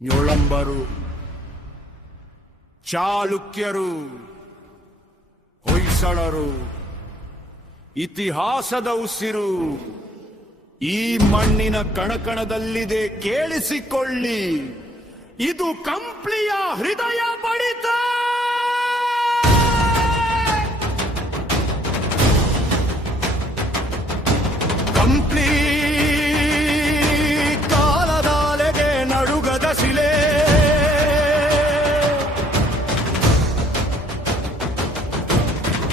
ಯೊಳಂಬರು, ಚಾಲುಕ್ಯರು, ಹೊಯ್ಸಳರು, ಇತಿಹಾಸದ ಉಸಿರು ಈ ಮಣ್ಣಿನ ಕಣಕಣದಲ್ಲಿದೆ, ಕೇಳಿಸಿಕೊಳ್ಳಿ. ಇದು ಕಂಪ್ಲಿಯ ಹೃದಯ ಬಡಿತ. ಕಂಪ್ಲಿ ಕಾಲದಾಲೆಗೆ ನಡುಗದ ಶಿಲೆ,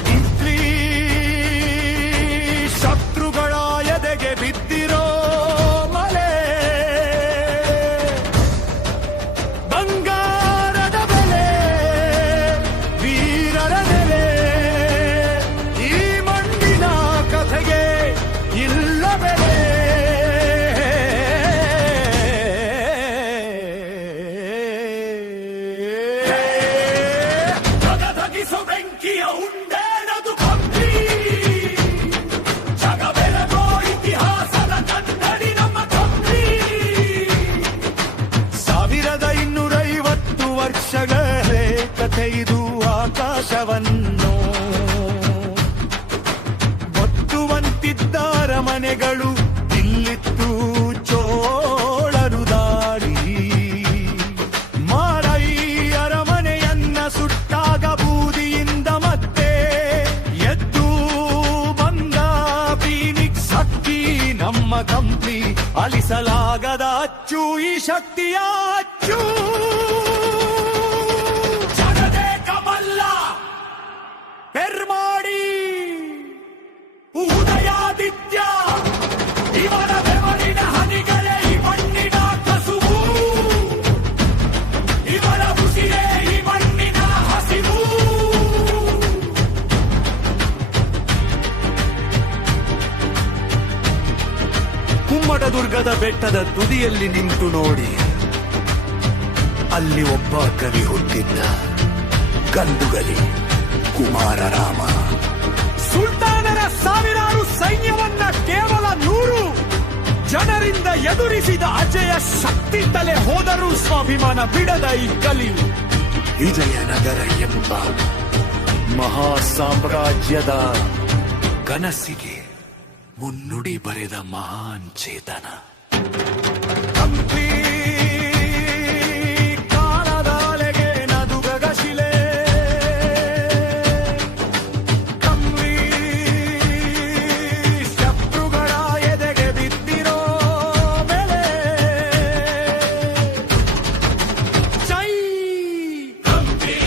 ಕಂಪ್ಲಿ ಶತ್ರುಗಳ ಎದೆಗೆ ಬಿದ್ದಿರೋ ಮಲೆ, ಬಂಗಾರದ ಬೆಲೆ, ವೀರರ ನೆಲೆ, ಈ ಮಣ್ಣಿನ ಕಥೆಗೆ ಇಲ್ಲ ಬೆಲೆ. ಜಗದಗಿಸೋ ಬೆಂಕಿಯ ಉಂಡೇನದು ಕಂಪ್ಲಿ, ಜಗ ಬೆಳಗೋ ಇತಿಹಾಸದ ಕನ್ನಡಿ ನಮ್ಮ ಕಂಪ್ಲಿ. 1250 ವರ್ಷಗಳೇ ಕಥೆ ಇದು, ಆಕಾಶವನ್ನು ಹೊತ್ತುವಂತಿದ್ದಾರ ಮನೆಗಳು, ಇಲ್ಲಿತ್ತು ಚೋಳರು ದಾರಿ. ಮಾರೈ ಅರಮನೆಯನ್ನ ಸುಟ್ಟಾಗ ಬೂದಿಯಿಂದ ಮತ್ತೆ ಎದ್ದು ಬಂದ ಫೀನಿಕ್ಸ್ ಹಕ್ಕಿ ನಮ್ಮ ಕಂಪ್ಲಿ. ಅಲಿಸಲಾಗದ ಅಚ್ಚು ಈ ಶಕ್ತಿಯ ಅಚ್ಚು. ಜಗದೇ ಕಮಲ್ಲ ಪೆರ್ಮಾಡಿ ಉದಯಾದಿತ್ಯ, ಇವರ ಬೆವರಿನ ಹನಿಗಳೇ ಈ ಮಣ್ಣಿನ ಕಸುವು, ಇವರ ಉಸಿರೇ ಈ ಮಣ್ಣಿನ ಹಸಿವು. ಕುಮ್ಮಟದುರ್ಗದ ಬೆಟ್ಟದ ತುದಿಯಲ್ಲಿ ನಿಂತು ನೋಡಿ, ಅಲ್ಲಿ ಒಬ್ಬ ಕವಿ ಹುಟ್ಟಿದ್ದ, ಗಂದುಗಲಿ ಕುಮಾರರಾಮ. ಸುಲ್ತಾನರ ಸಾವಿರಾರು ಸೈನ್ಯವನ್ನ ಕೇವಲ 100 ಜನರಿಂದ ಎದುರಿಸಿದ ಅಜಯ ಶಕ್ತಿ. ತಲೆ ಹೋದರೂ ಸ್ವಾಭಿಮಾನ ಬಿಡದ ಈ ಕಲಿ. ವಿಜಯನಗರ ಎಂಬ ಮಹಾ ಸಾಮ್ರಾಜ್ಯದ ಕನಸಿಗೆ ಮುನ್ನುಡಿ ಬರೆದ ಮಹಾನ್ ಚೇತನ. ಕಂಪ್ಲಿ ಕಾಲದಾಲೆಗೆ ನದುಗದ ಶಿಲೆ, ಕಂಪ್ಲಿ ಶತ್ರುಗಳ ಎದೆಗೆ ಬಿದ್ದಿರೋ ಬೆಲೆ. ಜೈ ಕಂಪ್ಲಿ,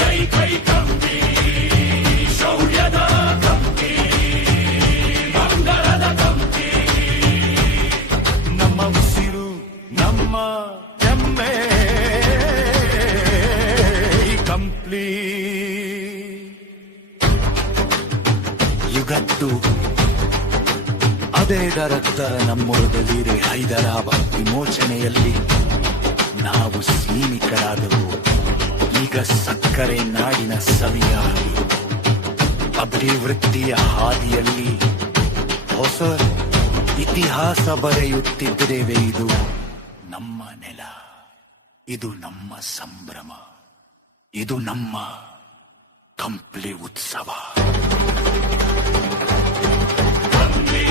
ಜೈ ಕೈ ಕಂಪ್ಲಿ, ಶೌರ್ಯದ ಕಂಪ್ಲಿ, ಬಂಗಾರದ ಕಂಪ್ಲಿ. ನಮ್ಮ ಉಸಿರು, ನಮ್ಮ ಹೆಮ್ಮೆ ಈ ಕಂಪ್ಲಿ. ಯುಗತ್ತು ಅದೇ ರಕ್ತ ನಮ್ಮೊಳಗಲ್ಲಿರೆ. ಹೈದರಾಬಾದ್ ವಿಮೋಚನೆಯಲ್ಲಿ ನಾವು ಸೀಮಿತರಾದವು, ಈಗ ಸಕ್ಕರೆ ನಾಡಿನ ಸವಿಯಾಗಿ. ಅಭಿವೃದ್ಧಿಯ ಹಾದಿಯಲ್ಲಿ ಹೊಸ ಇತಿಹಾಸ ಬರೆಯುತ್ತಿದ್ದೇವೆ. ಇದು ನಮ್ಮ ನೆಲ, ಇದು ನಮ್ಮ ಸಂಭ್ರಮ, ಇದು ನಮ್ಮ ಕಂಪ್ಲಿ ಉತ್ಸವ. ಕಂಪ್ಲಿ